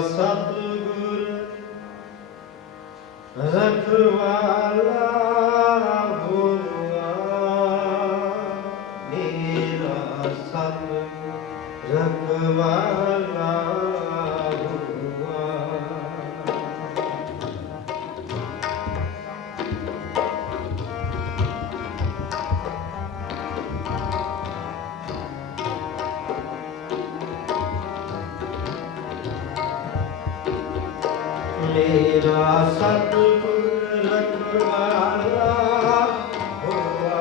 ਸਤਿਗੁਰ ਰਖਵਾਲਾ ਹੋਆ ਮੇਰਾ ਸਤਿਗੁਰ ਰਖਵਾਲਾ ਮੇਰਾ ਸਤਿਗੁਰ ਰਖਵਾਲਾ ਹੋਆ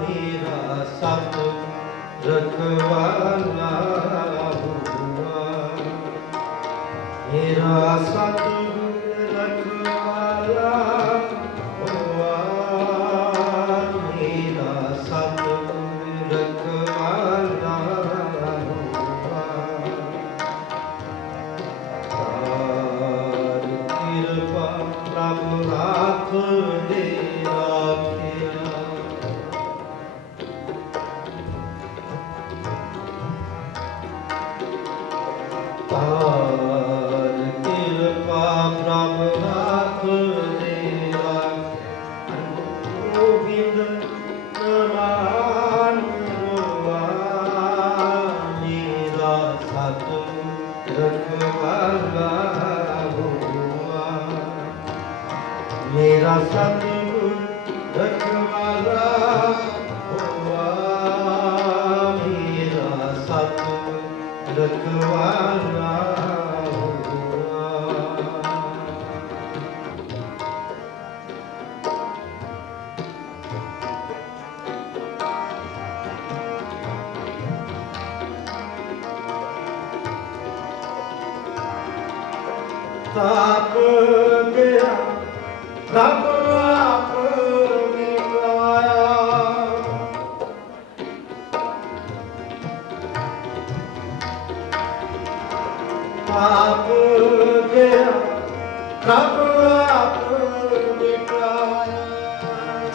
ਮੇਰਾ ਸਤਿਗੁਰ ਰਖਵਾਲਾ ਹੋਆ ਮੇਰਾ ਸਤਿਗੁਰ ਮੇਰਾ ਸਤ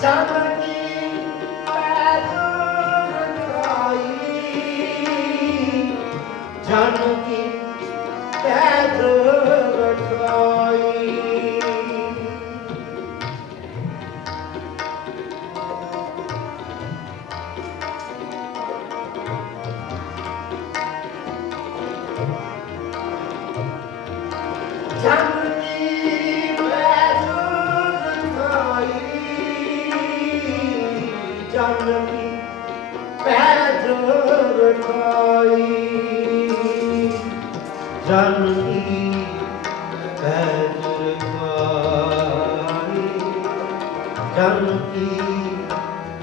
ಜಾಗೃತಿ ਜਾਨਕੀ ਪੈਦਲ ਰਖਾਈ ਜਨਨੀ ਪੈਰ ਪਾਈ। ਜਨਨੀ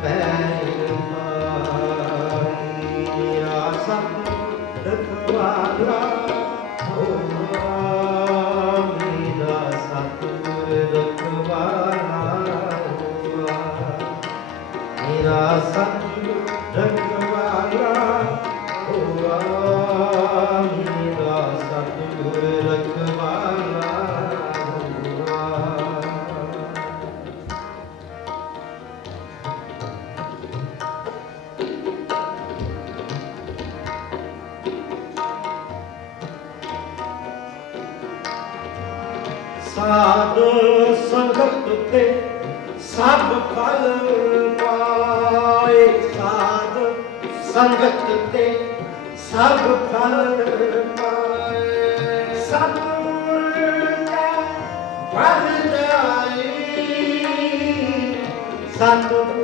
ਪੈਰ ਪਾਈ। ਮੇਰਾ ਸਭ ਰਖਵਾਲਾ ਹੋਆ ਸਾਧ ਸੰਗਤ ਤੇ ਸਭ ਫਲ ਪਾਏ। ਸਾਧ ਸੰਗਤ ਤੇ ਸਭ ਫਲ ਪਾਏ। ਸਤਿਗੁਰ ਦਾ ਵਰ ਸਤਿਗੁਰ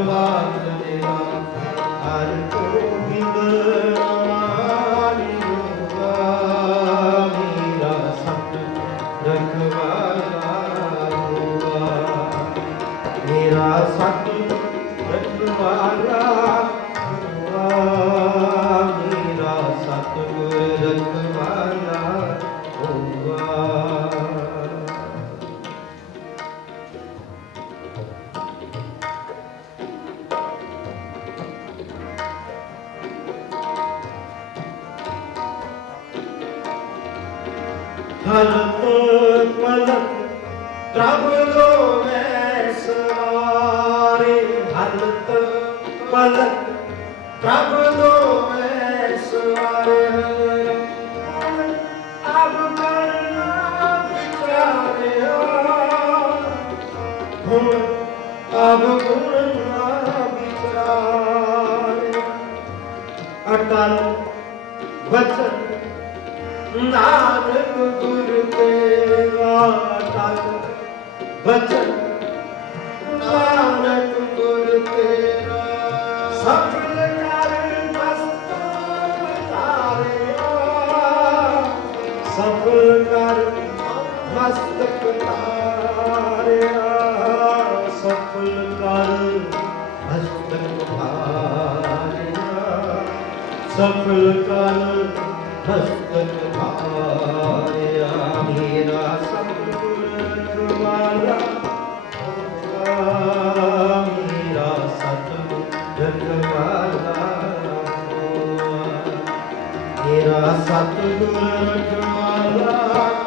ਮੇਰਾ ਸਤ ਰਖਵਾਲਾ ਮੇਰਾ ਸਤ ਰਖਵਾਲਾ ਹੋਵਾ ਹਲਤ ਹਲਤ ਮਲਕ ਪ੍ਰਭ ਲੋ ਮੈਂ ਸਵਾਰੇ ਅਬ ਕਰਨਾ ਵਿਚਾਰਿਆ ਹੁਣ ਅਬ ਗੁਣ ਨਾ ਵਿਚਾਰੇ ਅਟਲ ਵਚਨ ਨਾਨਕ ਗੁਰ ਤੇਰਾ ਤਨ ਬਚਨ ਸਫਲ ਕਰ ਹਸਤਕ ਭਾਰਿਆ ਮੇਰਾ ਸਤਿਗੁਰ ਵਾਲਾ ਮੇਰਾ ਸਤਿਗੁਰ ਵਾਲਾ ਮੇਰਾ ਸਤਿਗੁਰ ਵਾਲਾ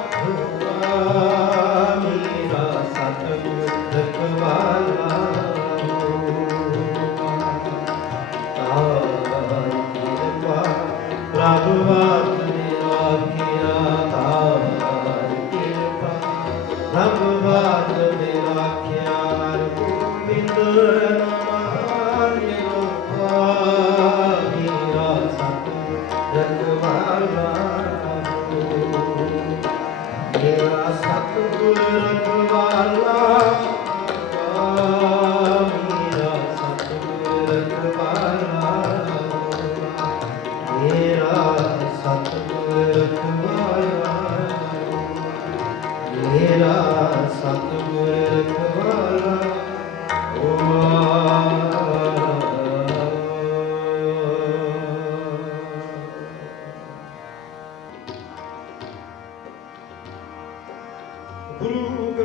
ਸਤਿਗੁਰ ਗੁਰੂ